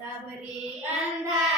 Sabari અંધારે